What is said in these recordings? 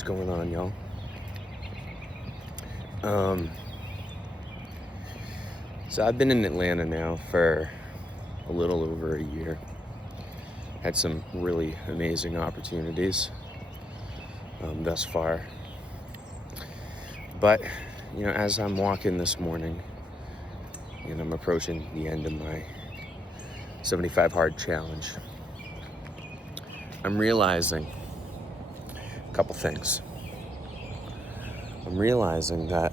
What's going on, y'all? So I've been in Atlanta now for a little over a year. Had some really amazing opportunities thus far. But, as I'm walking this morning and I'm approaching the end of my 75 hard challenge, I'm realizing a couple things. I'm realizing that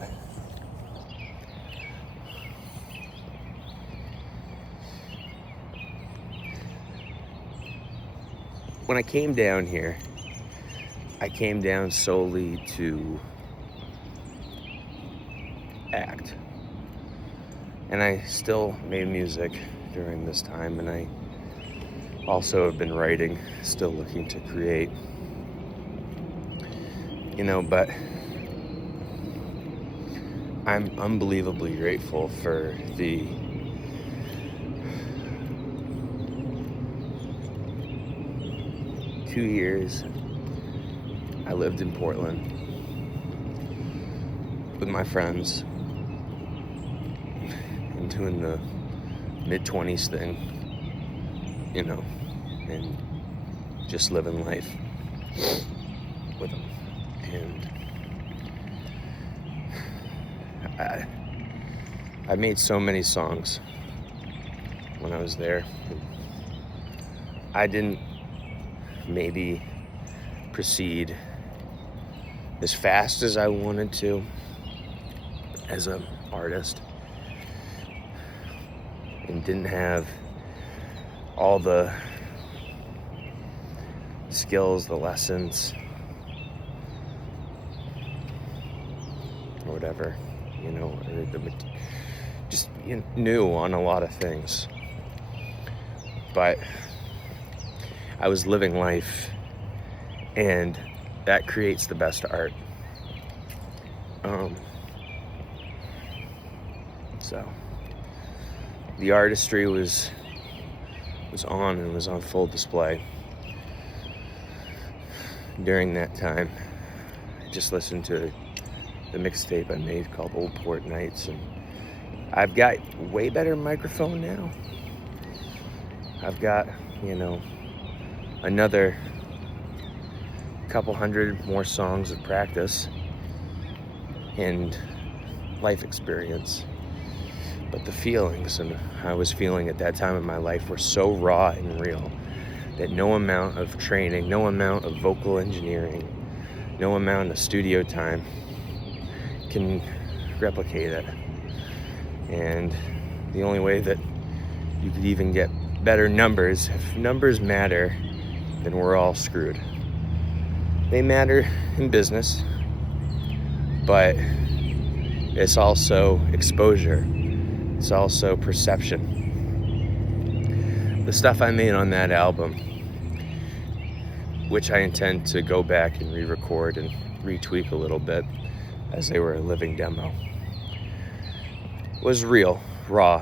when I came down here, I came down solely to act. And I still made music during this time, and I also have been writing, still looking to create. But I'm unbelievably grateful for the two years I lived in Portland with my friends and doing the mid-20s thing, and just living life with them. And I made so many songs when I was there. I didn't maybe proceed as fast as I wanted to as an artist, and didn't have all the skills, the lessons, or whatever, or just new on a lot of things. But I was living life, and that creates the best art. So the artistry was on and was on full display during that time. I just listened to the mixtape I made called Old Port Nights, and I've got way better microphone now. I've got, another couple hundred more songs of practice and life experience. But the feelings and I was feeling at that time in my life were so raw and real that no amount of training, no amount of vocal engineering, no amount of studio time can replicate it. And the only way that you could even get better numbers, if numbers matter, then we're all screwed. They matter in business, but it's also exposure. It's also perception. The stuff I made on that album, which I intend to go back and re-record and retweak a little bit as they were a living demo, was real, raw,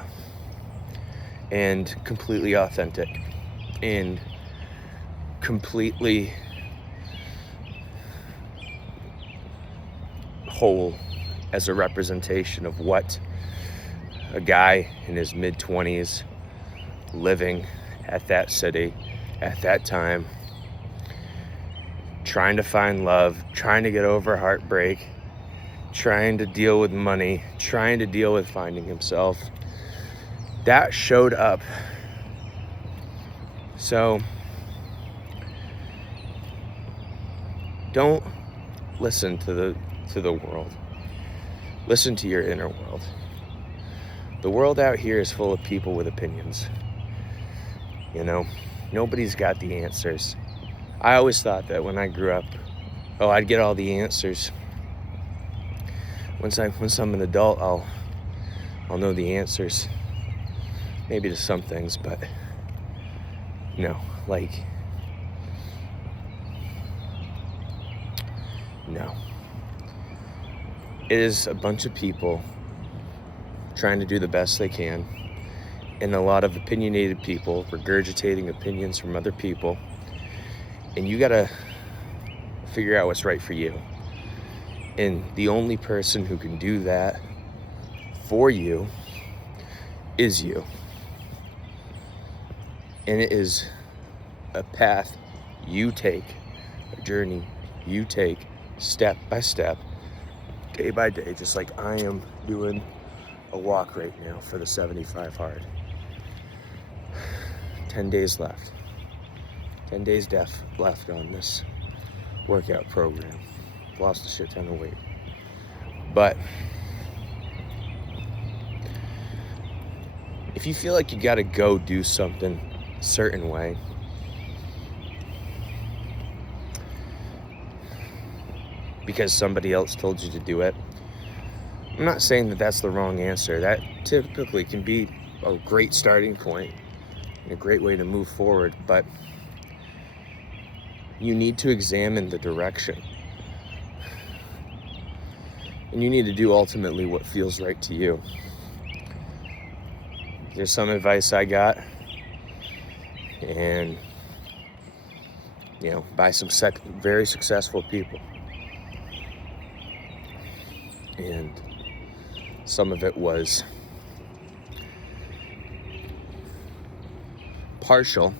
and completely authentic, and completely whole as a representation of what a guy in his mid-20s living at that city at that time, trying to find love, trying to get over heartbreak, trying to deal with money, trying to deal with finding himself, that showed up. So don't listen to the world. Listen to your inner world. The world out here is full of people with opinions. Nobody's got the answers. I always thought that when I grew up, I'd get all the answers. Once I'm an adult, I'll know the answers. Maybe to some things, but no. It is a bunch of people trying to do the best they can, and a lot of opinionated people regurgitating opinions from other people, and you gotta figure out what's right for you. And the only person who can do that for you is you. And it is a path you take, a journey you take step by step, day by day, just like I am doing a walk right now for the 75 hard. 10 days left. 10 days left on this workout program. Lost a shit ton of weight. But if you feel like you gotta go do something a certain way, because somebody else told you to do it, I'm not saying that that's the wrong answer. That typically can be a great starting point and a great way to move forward, but you need to examine the direction. And you need to do ultimately what feels right to you. There's some advice I got, and by some very successful people. And some of it was partial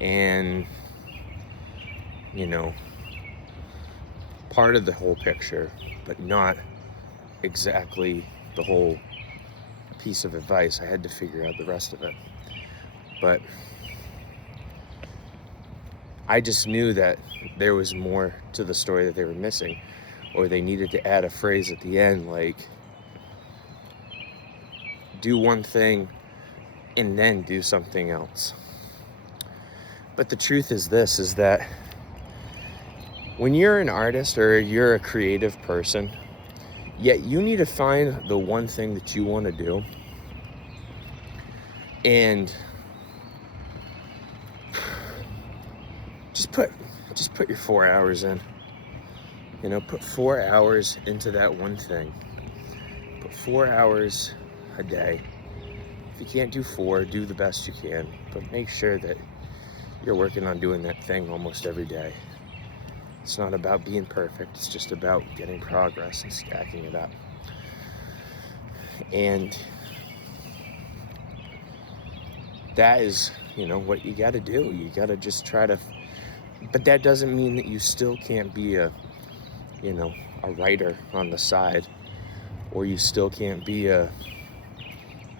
and part of the whole picture, but not exactly the whole piece of advice. I had to figure out the rest of it. But I just knew that there was more to the story that they were missing, or they needed to add a phrase at the end like, do one thing and then do something else. But the truth is this, is that when you're an artist or you're a creative person, yet you need to find the one thing that you want to do, and just put your 4 hours in. Put 4 hours into that one thing. Put 4 hours a day. If you can't do 4, do the best you can, but make sure that you're working on doing that thing almost every day. It's not about being perfect. It's just about getting progress and stacking it up. And that is, what you got to do. You got to just try to, but that doesn't mean that you still can't be a writer on the side, or you still can't be a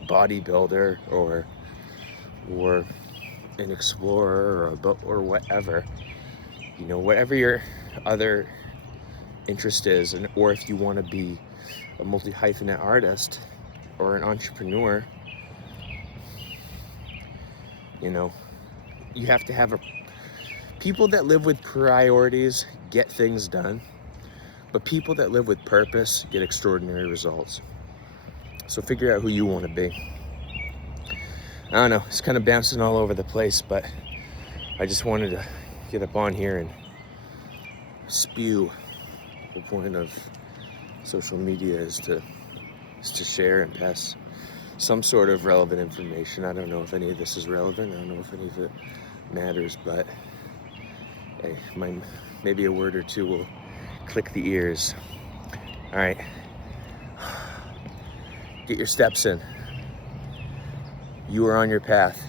bodybuilder or an explorer or whatever. Whatever your other interest is, or if you want to be a multi-hyphenate artist or an entrepreneur, you have to have people that live with priorities get things done, but people that live with purpose get extraordinary results. So figure out who you want to be. I don't know, it's kind of bouncing all over the place, but I just wanted to get up on here and spew. The point of social media is to share and pass some sort of relevant information. I don't know if any of this is relevant. I don't know if any of it matters, but hey, maybe a word or two will click the ears. All right, get your steps in. You are on your path.